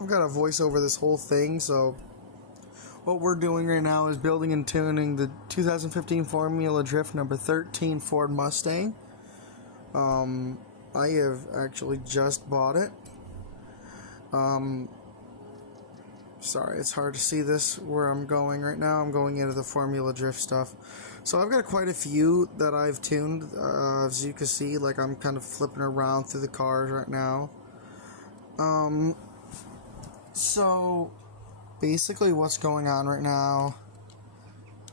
I've got a voice over this whole thing, so what we're doing right now is building and tuning the 2015 Formula Drift number 13 Ford Mustang. I have actually just bought it. Sorry, it's hard to see this where I'm going right now. I'm going into the Formula Drift stuff. So I've got quite a few that I've tuned, as you can see. Like, I'm kind of flipping around through the cars right now. So basically what's going on right now,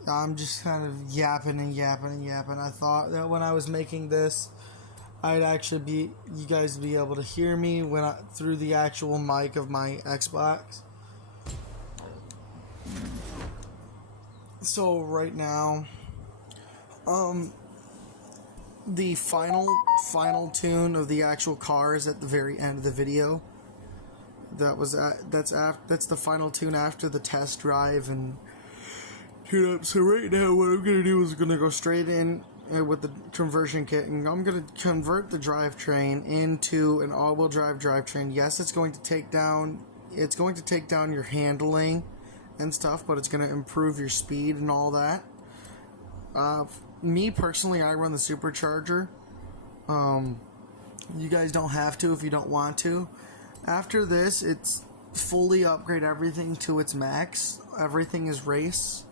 I'm just kind of yapping and yapping and yapping. I thought that when I was making this, I'd actually you guys be able to hear me through the actual mic of my Xbox. So right now, the final tune of the actual car is at the very end of the video. That's the final tune after the test drive and tune up. So right now, what I'm gonna do is gonna go straight in with the conversion kit, and I'm gonna convert the drivetrain into an all-wheel drive drivetrain. Yes, it's going to take down your handling and stuff, but it's going to improve your speed and all that. Me personally, I run the supercharger. You guys don't have to if you don't want to. After this, it's fully upgrade everything to its max. Everything is race.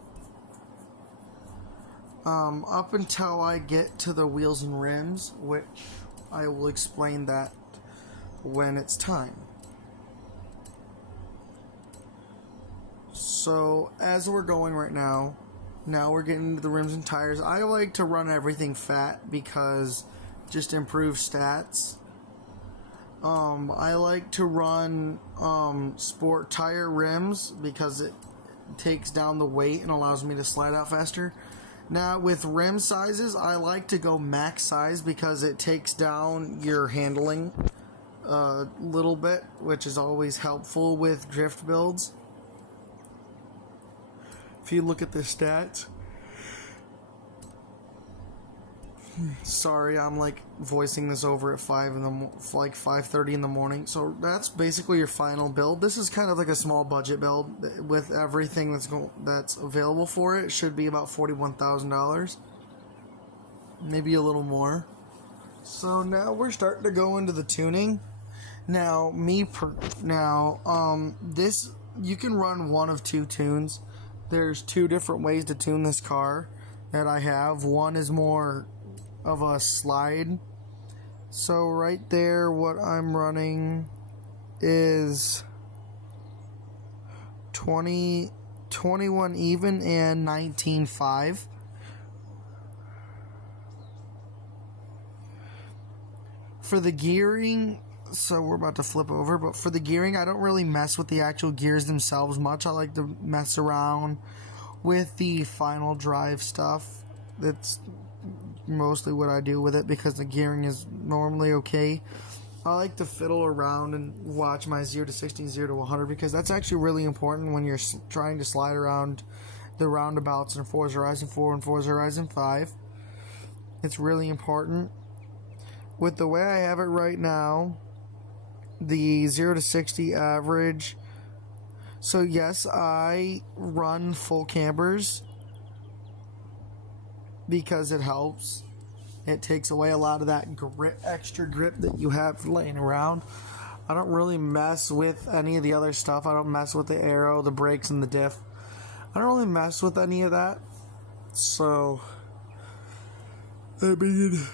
Up until I get to the wheels and rims, which I will explain that when it's time. So, as we're going right now we're getting into the rims and tires. I like to run everything fat because just improves stats. I like to run sport tire rims because it takes down the weight and allows me to slide out faster. Now, with rim sizes, I like to go max size because it takes down your handling a little bit, which is always helpful with drift builds. If you look at the stats, sorry, I'm like voicing this over at 5:30 in the morning. So that's basically your final build. This is kind of like a small budget build with everything that's available for it. It should be about $41,000, maybe a little more. So now we're starting to go into the tuning. Now, this you can run one of two tunes. There's two different ways to tune this car that I have. One is more of a slide. So right there, what I'm running is 21 even and 19.5. For the gearing, so we're about to flip over, but for the gearing, I don't really mess with the actual gears themselves much. I like to mess around with the final drive stuff. That's mostly what I do with it because the gearing is normally okay. I like to fiddle around and watch my 0 to 60, 0 to 100 because that's actually really important when you're trying to slide around the roundabouts in Forza Horizon 4 and Forza Horizon 5. It's really important. With the way I have it right now, the 0 to 60 average. So yes, I run full cambers because it helps. It takes away a lot of that extra grip that you have laying around. I don't really mess with any of the other stuff. I don't mess with the aero, the brakes, and the diff. I don't really mess with any of that. So, I mean,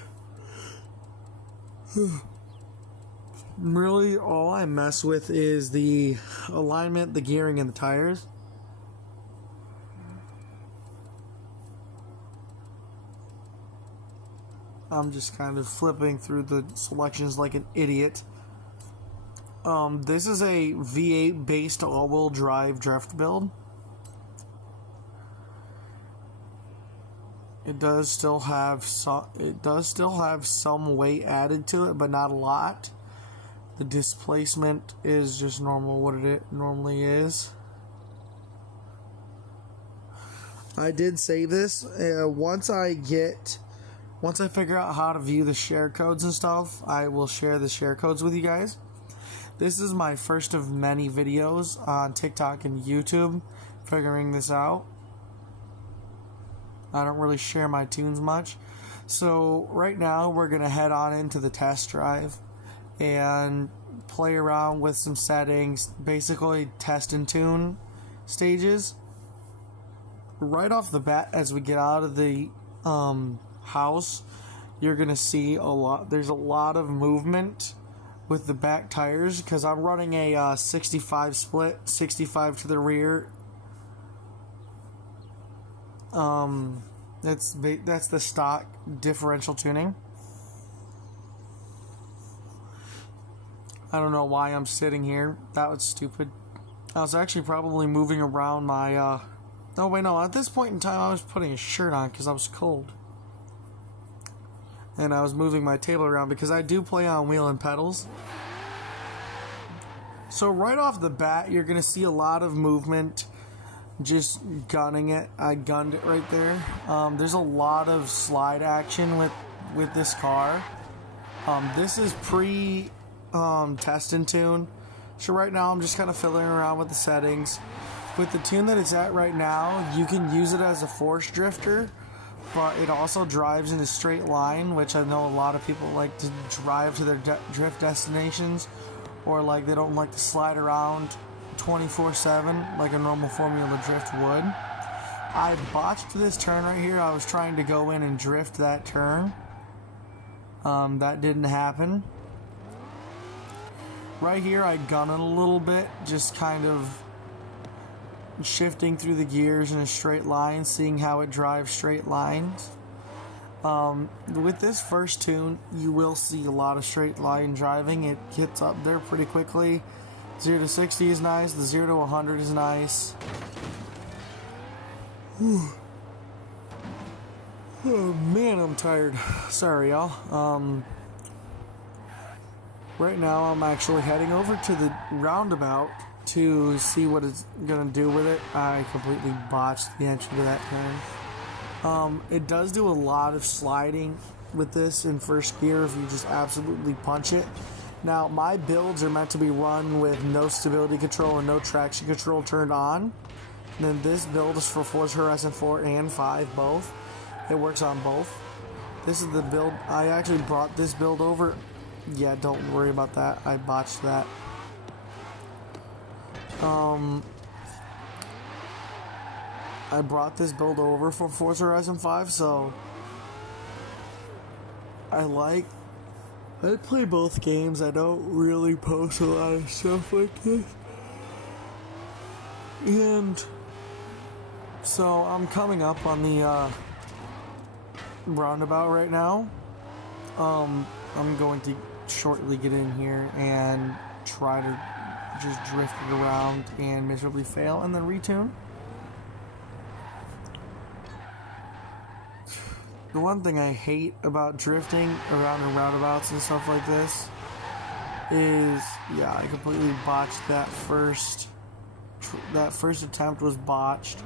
really all I mess with is the alignment, the gearing, and the tires. I'm just kind of flipping through the selections like an idiot. This is a V8 based all-wheel drive drift build. It does still have some weight added to it, but not a lot. The displacement is just normal, what it normally is. I did save this. Once I figure out how to view the share codes and stuff, I will share the share codes with you guys. This is my first of many videos on TikTok and YouTube figuring this out. I don't really share my tunes much. So right now we're going to head on into the test drive and play around with some settings, basically test and tune stages. Right off the bat, as we get out of the house, you're going to see there's a lot of movement with the back tires because I'm running a 65 split, 65 to the rear. That's the stock differential tuning. I don't know why I'm sitting here. That was stupid. I was actually probably moving around my oh wait, no, at this point in time I was putting a shirt on because I was cold. And I was moving my table around because I do play on wheel and pedals. So right off the bat, you're going to see a lot of movement. Just gunning it. I gunned it right there. There's a lot of slide action with this car. This is test and tune. So right now I'm just kind of fiddling around with the settings. With the tune that it's at right now, you can use it as a force drifter, but it also drives in a straight line, which I know a lot of people like to drive to their drift destinations, or like they don't like to slide around 24/7 like a normal Formula Drift would. I botched this turn right here. I was trying to go in and drift that turn. That didn't happen. Right here I gun it a little bit, just kind of shifting through the gears in a straight line, seeing how it drives straight lines. With this first tune, you will see a lot of straight line driving. It gets up there pretty quickly. 0 to 60 is nice. The 0 to 100 is nice. Whew. Oh man, I'm tired. Sorry, y'all. Right now I'm actually heading over to the roundabout to see what it's gonna do with it. I completely botched the entry to that turn. It does do a lot of sliding with this in first gear if you just absolutely punch it. Now, my builds are meant to be run with no stability control and no traction control turned on. And then this build is for Forza Horizon 4 and 5, both. It works on both. This is the build. I actually brought this build over. Yeah, don't worry about that. I botched that. I brought this build over for Forza Horizon 5, so I play both games. I don't really post a lot of stuff like this. And so I'm coming up on the roundabout right now. I'm going to shortly get in here and try to just drift it around and miserably fail and then retune. The one thing I hate about drifting around the roundabouts and stuff like this is, yeah, I completely botched that first. That first attempt was botched.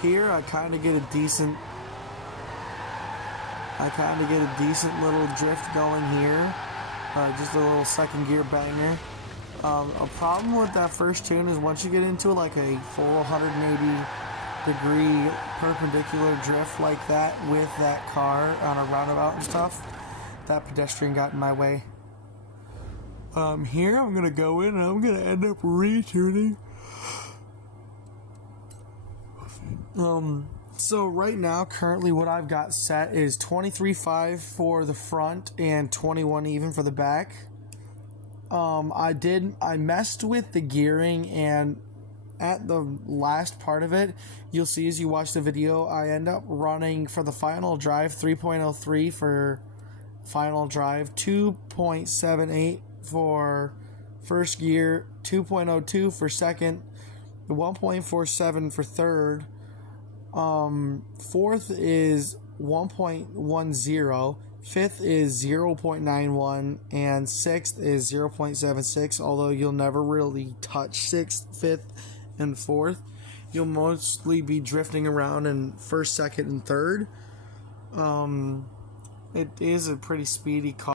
Here I kind of get a decent little drift going here. Just a little second gear banger. A problem with that first tune is once you get into like a full 180 degree perpendicular drift like that with that car on a roundabout and stuff, that pedestrian got in my way. Here I'm gonna go in and I'm gonna end up retuning. So right now, currently what I've got set is 23.5 for the front and 21 even for the back. I messed with the gearing, and at the last part of it, you'll see as you watch the video, I end up running for the final drive 3.03 for final drive, 2.78 for first gear, 2.02 for second, 1.47 for third. Fourth is 1.10, fifth is 0.91, and sixth is 0.76, although you'll never really touch sixth, fifth, and fourth. You'll mostly be drifting around in first, second, and third. It is a pretty speedy car.